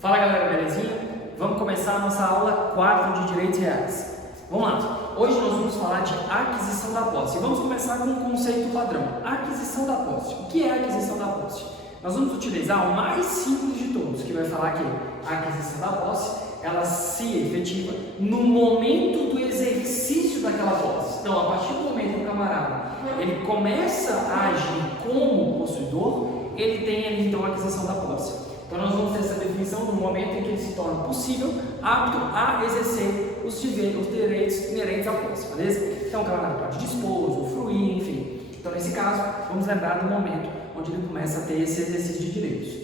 Fala galera, belezinha? Vamos começar a nossa aula 4 de Direitos Reais. Vamos lá! Hoje nós vamos falar de aquisição da posse. E vamos começar com um conceito padrão. Aquisição da posse. O que é a aquisição da posse? Nós vamos utilizar o mais simples de todos, que vai falar que a aquisição da posse, ela se efetiva no momento do exercício daquela posse. Então, a partir do momento que o camarada ele começa a agir como possuidor, ele tem ali então a aquisição da posse. Então nós vamos ter essa definição no momento em que ele se torna possível, apto a exercer os direitos inerentes à posse, beleza? Então o camarada pode dispor, usufruir, enfim. Então nesse caso, vamos lembrar do momento onde ele começa a ter esse exercício de direitos.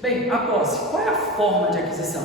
Bem, a posse, qual é a forma de aquisição?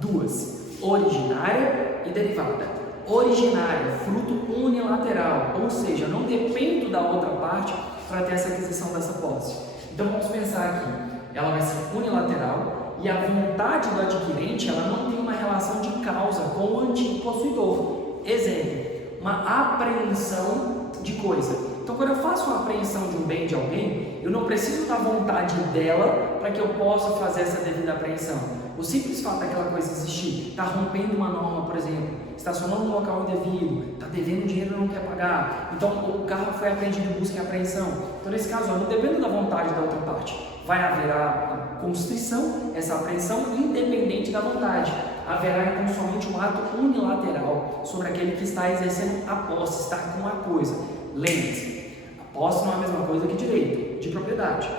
Duas, originária e derivada. Originária, fruto unilateral, ou seja, não dependo da outra parte para ter essa aquisição dessa posse. Então vamos pensar aqui. Ela vai ser unilateral e a vontade do adquirente ela não tem uma relação de causa com o antigo possuidor. Exemplo, uma apreensão de coisa. Então, quando eu faço uma apreensão de um bem de alguém, eu não preciso da vontade dela para que eu possa fazer essa devida apreensão. O simples fato daquela coisa existir, está rompendo uma norma, por exemplo, estacionando num local indevido, está devendo dinheiro e não quer pagar, então o carro foi apreendido em busca e apreensão. Então, nesse caso, eu não dependo da vontade da outra parte. Vai haver a constrição, essa apreensão independente da vontade. Haverá então somente um ato unilateral sobre aquele que está exercendo a posse, está com a coisa. Lembre-se, a posse não é a mesma coisa que direito de propriedade.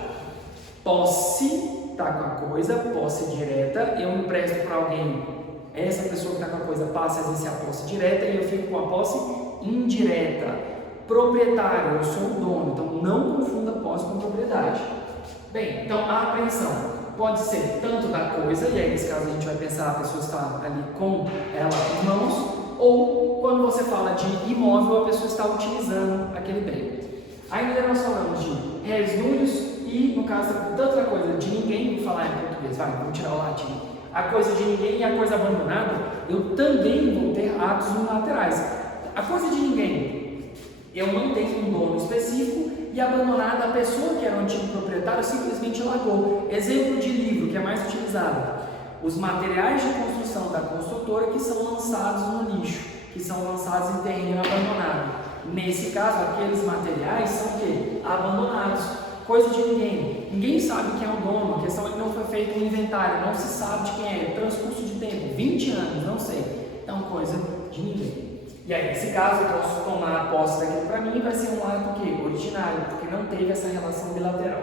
Posse está com a coisa, posse direta, eu empresto para alguém, essa pessoa que está com a coisa passa a exercer a posse direta e eu fico com a posse indireta. Proprietário, eu sou o dono, então não confunda posse com propriedade. Bem, então a apreensão pode ser tanto da coisa, e aí nesse caso a gente vai pensar a pessoa está ali com ela em mãos, ou quando você fala de imóvel, a pessoa está utilizando aquele bem. Ainda nós falamos de réis números e, no caso, da outra coisa, de ninguém, vou falar em português, vamos tirar o latim. A coisa de ninguém e a coisa abandonada, eu também vou ter atos unilaterais. A coisa de ninguém, eu não tenho um dono específico, e abandonada, a pessoa que era o antigo proprietário simplesmente largou. Exemplo de livro que é mais utilizado: os materiais de construção da construtora que são lançados no lixo, que são lançados em terreno abandonado. Nesse caso, aqueles materiais são o quê? Abandonados. Coisa de ninguém. Ninguém sabe quem é o dono, a questão é que não foi feito um inventário, não se sabe de quem é, transcurso de tempo, 20 anos, não sei. Então, coisa de ninguém. E aí, nesse caso, eu posso tomar a posse daquilo para mim e vai ser um ato originário, porque não teve essa relação bilateral.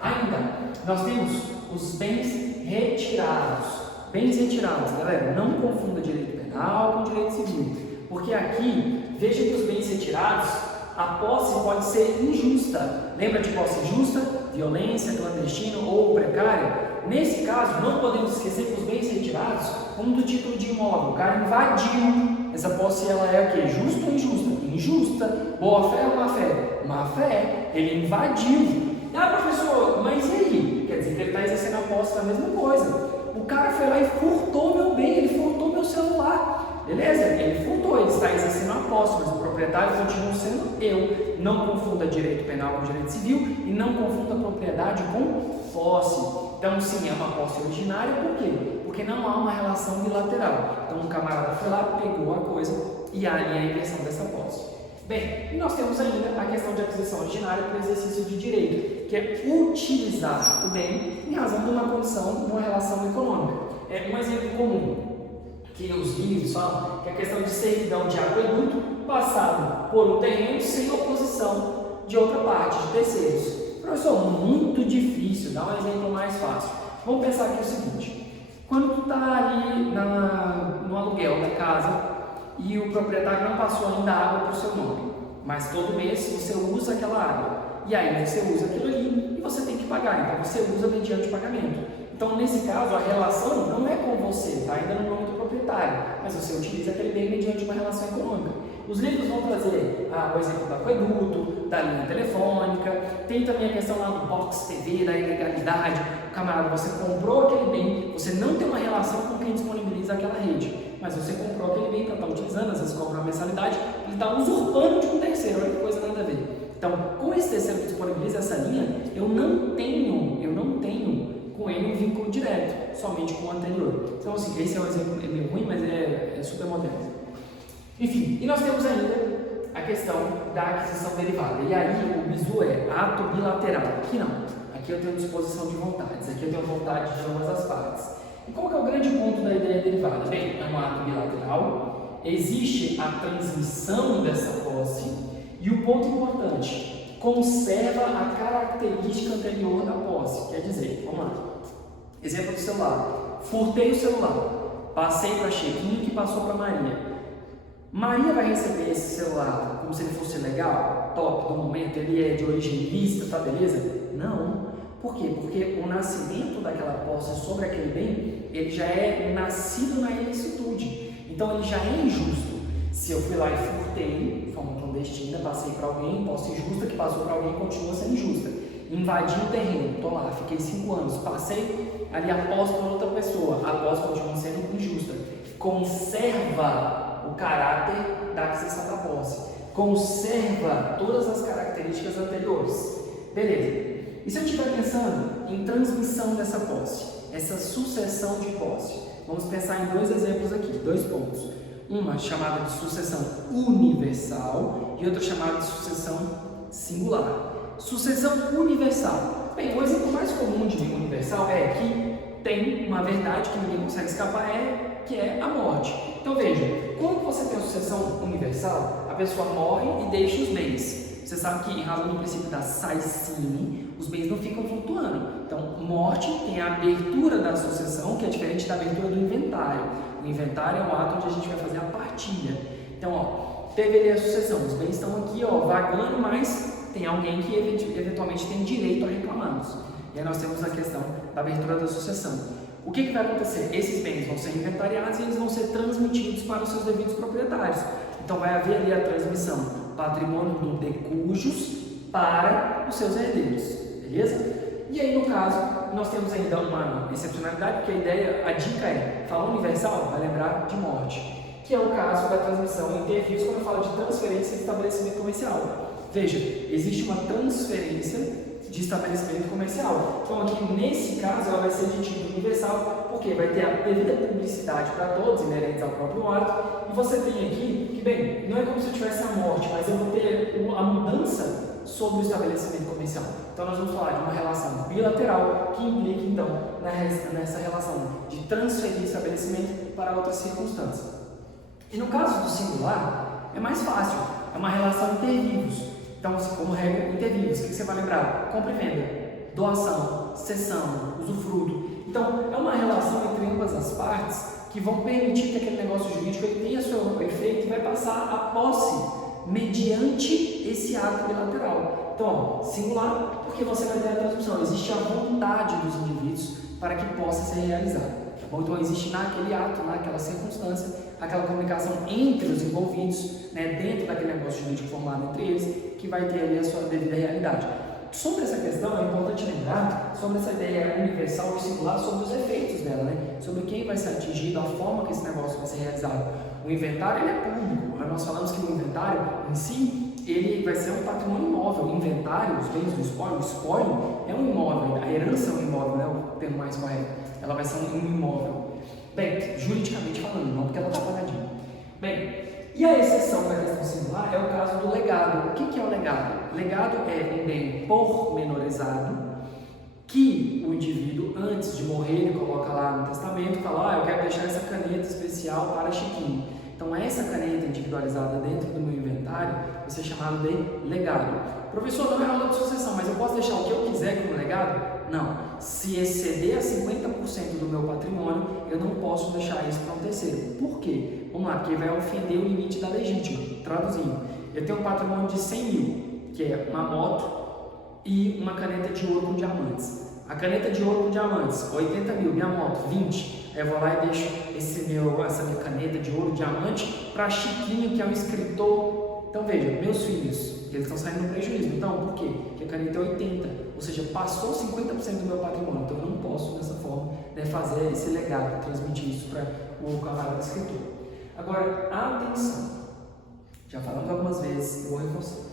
Ainda, nós temos os bens retirados. Bens retirados, galera, não confunda direito penal com direito civil, porque aqui, veja que os bens retirados, a posse pode ser injusta. Lembra de posse injusta, violência, clandestina ou precária? Nesse caso, não podemos esquecer que os bens retirados, como do título de imóvel, o cara invadiu. Essa posse ela é o quê? Justa ou injusta? Injusta. Boa fé ou má fé? Má fé. Ele invadiu. Ah, professor, mas e aí? Quer dizer que ele está exercendo a posse da mesma coisa. O cara foi lá e furtou meu bem, ele furtou meu celular. Beleza? Ele furtou, ele está exercendo a posse, mas o proprietário continua sendo eu. Não confunda direito penal com direito civil e não confunda propriedade com posse. Então, sim, é uma posse originária, por quê? Porque não há uma relação bilateral. Então, o camarada foi lá, pegou a coisa e há ali a inversão dessa posse. Bem, e nós temos ainda a questão de aquisição originária para o exercício de direito, que é utilizar o bem em razão de uma condição, de uma relação econômica. Um exemplo comum que os livros falam, que é a questão de servidão de aqueduto passado por um terreno sem oposição de outra parte, de terceiros. Professor, muito difícil, dá um exemplo mais fácil. Vamos pensar aqui o seguinte: quando tu está ali no aluguel da casa e o proprietário não passou ainda água para o seu nome, mas todo mês você usa aquela água, e aí você usa aquilo ali e você tem que pagar, então você usa mediante pagamento. Então, nesse caso, a relação não é com você, está ainda no nome do proprietário, mas você utiliza aquele bem mediante uma relação econômica. Os livros vão trazer o exemplo do aqueduto, da linha telefônica, tem também a questão lá do box TV, da ilegalidade. Camarada, você comprou aquele bem, você não tem uma relação com quem disponibiliza aquela rede, mas você comprou aquele bem para estar utilizando, às vezes cobra uma mensalidade, ele está usurpando de um terceiro, olha que coisa nada a ver. Então, com esse terceiro que disponibiliza essa linha, eu não tenho com ele um vínculo direto, somente com o anterior. Então, assim, esse é um exemplo meio ruim, mas é super moderno. Enfim, e nós temos ainda a questão da aquisição derivada. E aí o bizu é ato bilateral. Aqui não. Aqui eu tenho disposição de vontades. Aqui eu tenho vontade de ambas as partes. E qual que é o grande ponto da ideia derivada? Bem, é um ato bilateral, existe a transmissão dessa posse e o ponto importante, conserva a característica anterior da posse. Quer dizer, vamos lá. Exemplo do celular. Furtei o celular. Passei para Chiquinho que passou para Maria. Maria vai receber esse celular como se ele fosse legal, top do momento, ele é de origem lícita, tá beleza? Não. Por quê? Porque o nascimento daquela posse sobre aquele bem, ele já é nascido na ilicitude. Então ele já é injusto. Se eu fui lá e furtei, de forma clandestina, passei para alguém, posse justa que passou para alguém continua sendo injusta. Invadi o terreno, tô lá, fiquei 5 anos, passei ali a posse para outra pessoa, a posse continua sendo injusta. Conserva o caráter da aquisição da posse, conserva todas as características anteriores. Beleza. E se eu estiver pensando em transmissão dessa posse, essa sucessão de posse, vamos pensar em 2 exemplos aqui, 2 pontos. Uma chamada de sucessão universal e outra chamada de sucessão singular. Sucessão universal. Bem, o exemplo mais comum de universal é que tem uma verdade que ninguém consegue escapar, que é a morte. Então veja, quando você tem a sucessão universal, a pessoa morre e deixa os bens. Você sabe que em razão do princípio da saicine, os bens não ficam flutuando. Então, morte tem a abertura da sucessão, que é diferente da abertura do inventário. O inventário é o ato onde a gente vai fazer a partilha. Então, teve ali a sucessão, os bens estão aqui, vagando, mas tem alguém que eventualmente tem direito a reclamá-los. E aí nós temos a questão da abertura da sucessão. O que vai acontecer? Esses bens vão ser inventariados e eles vão ser transmitidos para os seus devidos proprietários. Então vai haver ali a transmissão patrimônio do de cujos para os seus herdeiros, beleza? E aí no caso, nós temos ainda uma excepcionalidade, porque a dica é, fala universal, vai lembrar de morte, que é o caso da transmissão interviews quando eu falo de transferência de estabelecimento comercial. Veja, existe uma transferência de estabelecimento comercial. Então aqui nesse caso ela vai ser de tipo universal, porque vai ter a devida publicidade para todos, inerentes ao próprio ato, e você tem aqui que, bem, não é como se eu tivesse a morte, mas eu vou ter a mudança sobre o estabelecimento comercial. Então nós vamos falar de uma relação bilateral que implica então nessa relação de transferir estabelecimento para outra circunstância. E no caso do singular, é mais fácil, é uma relação intervivos. Então, como regra, intervivos, o que você vai lembrar? Compra e venda, doação, cessão, usufruto. Então, é uma relação entre ambas as partes que vão permitir que aquele negócio jurídico ele tenha seu efeito e vai passar a posse mediante esse ato bilateral. Então, singular, porque você vai ter a transmissão, existe a vontade dos indivíduos para que possa ser realizado. Então existe naquele ato, naquela circunstância, aquela comunicação entre os envolvidos, dentro daquele negócio jurídico formado entre eles, que vai ter ali a sua devida realidade. Sobre essa questão, é importante lembrar sobre essa ideia universal e singular, sobre os efeitos dela, sobre quem vai ser atingido, a forma que esse negócio vai ser realizado. O inventário ele é público, nós falamos que o inventário em si, ele vai ser um patrimônio imóvel. O inventário, os bens do espólio, o espólio é um imóvel, a herança é um imóvel, o termo mais correto. Ela vai ser um imóvel. Bem, juridicamente falando, não porque ela está pagadinha. Bem, e a exceção da questão singular é o caso do legado. O que é o legado? Legado é um bem pormenorizado que o indivíduo, antes de morrer, ele coloca lá no testamento, fala, eu quero deixar essa caneta especial para Chiquinho. Então, essa caneta individualizada dentro do meu inventário vai ser chamada de legado. Professor, não é aula de sucessão, mas eu posso deixar o que eu quiser como legado? Não. Se exceder a 50% do meu patrimônio, eu não posso deixar isso para um terceiro. Por quê? Vamos lá, porque vai ofender o limite da legítima. Traduzindo, eu tenho um patrimônio de 100 mil, que é uma moto e uma caneta de ouro com diamantes. A caneta de ouro com diamantes, 80 mil, minha moto, 20. Aí eu vou lá e deixo essa minha caneta de ouro, diamante, para Chiquinho, que é um escritor. Então veja, meus filhos, eles estão saindo no prejuízo. Então, por quê? Porque a caneta é 80, ou seja, passou 50% do meu patrimônio. Então eu não posso, dessa forma, fazer esse legado, transmitir isso para o camarada escritor. Agora, atenção, já falamos algumas vezes, eu vou reforçar.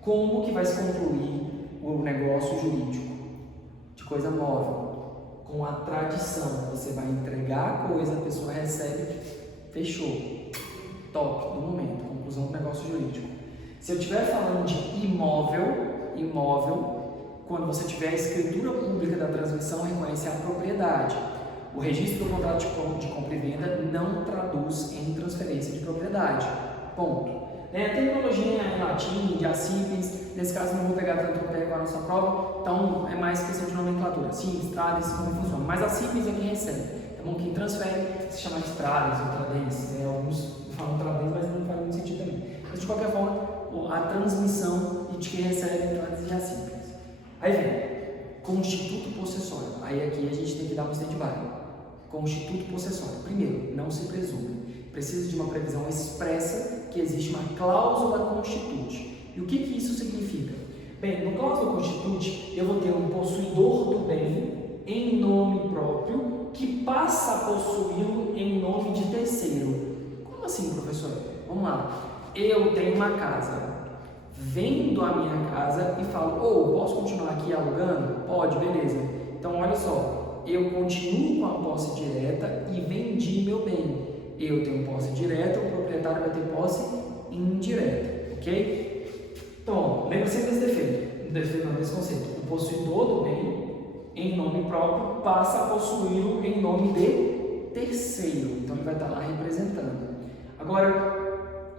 Como que vai se concluir o negócio jurídico de coisa móvel? com a tradição. Você vai entregar a coisa, a pessoa recebe, fechou. Top, no momento, conclusão do negócio jurídico. Se eu estiver falando de imóvel, quando você tiver a escritura pública da transmissão, reconhece a propriedade. O registro do contrato de compra e venda não traduz em transferência de propriedade. Ponto. Tem terminologia em latim, de assípies, nesse caso não vou pegar tanto o pé com a nossa prova, então é mais questão de nomenclatura, sim, estradas, como funciona, mas assípies é quem recebe, então quem transfere se chama de estradas ou tradens, alguns falam tradens, mas não faz muito sentido também, mas de qualquer forma, a transmissão de quem recebe tradens e assípies. Aí vem, constituto possessório, aí aqui a gente tem que dar um stand-by. Constituto possessório, primeiro, não se presume. Precisa de uma previsão expressa que existe uma cláusula constituinte. E o que isso significa? Bem, no cláusula constituinte, eu vou ter um possuidor do bem em nome próprio que passa a possuí-lo em nome de terceiro. Como assim, professor? Vamos lá. Eu tenho uma casa, vendo a minha casa e falo, posso continuar aqui alugando? Pode, beleza. Então, olha só, eu continuo com a posse direta e vendi meu bem. Eu tenho posse direta, o proprietário vai ter posse indireta, ok? Então, lembra sempre desse conceito. O possuidor do bem, em nome próprio, passa a possuí-lo em nome de terceiro. Então, ele vai estar lá representando. Agora,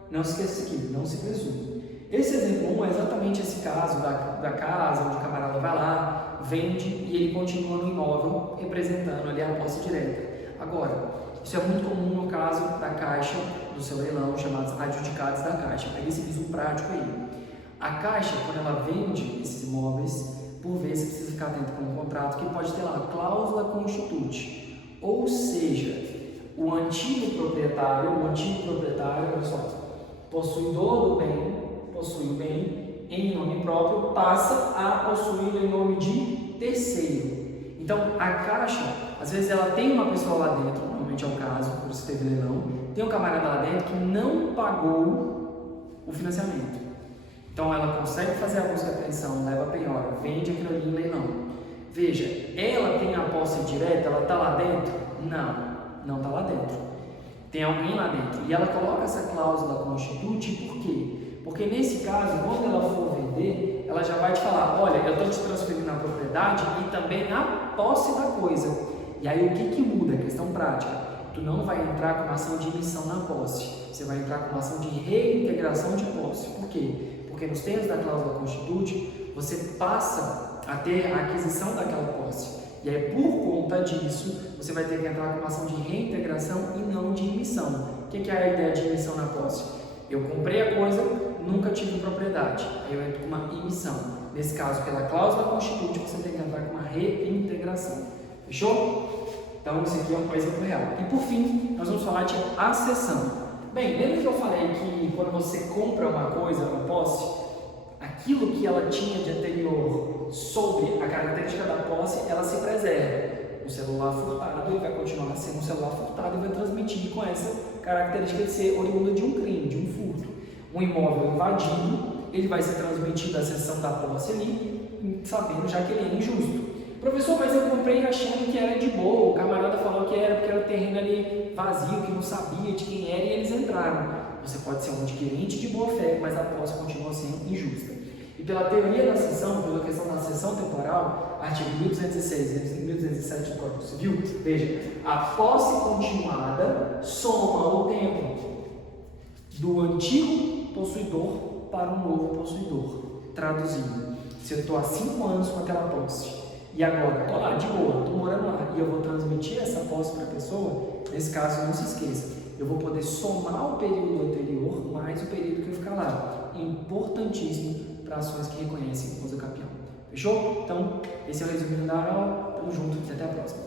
não se esqueça aqui, não se presume. Esse exemplo 1 é exatamente esse caso da casa, onde o camarada vai lá, vende e ele continua no imóvel, representando ali a posse direta. Agora, isso é muito comum no caso da Caixa, do seu leilão, chamados adjudicados da Caixa. Pega esse viso prático aí. A Caixa, quando ela vende esses imóveis, por vezes você precisa ficar atento com um contrato que pode ter lá cláusula constituinte. Ou seja, o antigo proprietário, olha só, possuidor do bem, possui o bem em nome próprio, passa a possuí-lo em nome de terceiro. Então, a Caixa, às vezes ela tem uma pessoa lá dentro, normalmente é o caso, por se teve leilão, tem um camarada lá dentro que não pagou o financiamento. Então, ela consegue fazer a busca de apreensão, leva a penhora, vende aquilo ali em leilão. Veja, ela tem a posse direta, ela está lá dentro? Não está lá dentro. Tem alguém lá dentro. E ela coloca essa cláusula constituinte, por quê? Porque nesse caso, quando ela for vender, ela já vai te falar, olha, eu estou te transferindo a propriedade e também a posse da coisa. E aí o que muda? A questão prática. Tu não vai entrar com uma ação de emissão na posse. Você vai entrar com uma ação de reintegração de posse. Por quê? Porque nos termos da cláusula constituinte, você passa a ter a aquisição daquela posse. E aí, por conta disso, você vai ter que entrar com uma ação de reintegração e não de emissão. O que é a ideia de emissão na posse? Eu comprei a coisa, nunca tive propriedade. Aí eu entro com uma emissão. Nesse caso, pela cláusula constituinte, você tem que entrar com uma reintegração. Fechou? Então, isso aqui é um exemplo real. E por fim, nós vamos falar de acessão. Bem, lembra que eu falei que quando você compra uma coisa, uma posse, aquilo que ela tinha de anterior sobre a característica da posse, ela se preserva. O celular furtado, ele vai continuar sendo um celular furtado e vai transmitir com essa característica de ser oriunda de um crime, de um furto. Um imóvel invadido, ele vai ser transmitido a seção da posse ali, sabendo já que ele é injusto. Professor, mas eu comprei achando que era de boa, o camarada falou que era porque era o terreno ali vazio, que não sabia de quem era e eles entraram. Você pode ser um adquirente de boa fé, mas a posse continua sendo injusta. E pela teoria da cessão, pela questão da cessão temporal, artigo 1206 e 1207 do Código Civil, veja, a posse continuada soma o tempo do antigo possuidor para o novo possuidor. Traduzindo, se eu estou há 5 anos com aquela posse, e agora estou lá de boa, estou morando lá, e eu vou transmitir essa posse para a pessoa, nesse caso não se esqueça, eu vou poder somar o período anterior mais o período que eu ficar lá. Importantíssimo para ações que reconhecem o uso capião. Fechou? Então, esse é o resumo da aula. Tamo junto e até a próxima.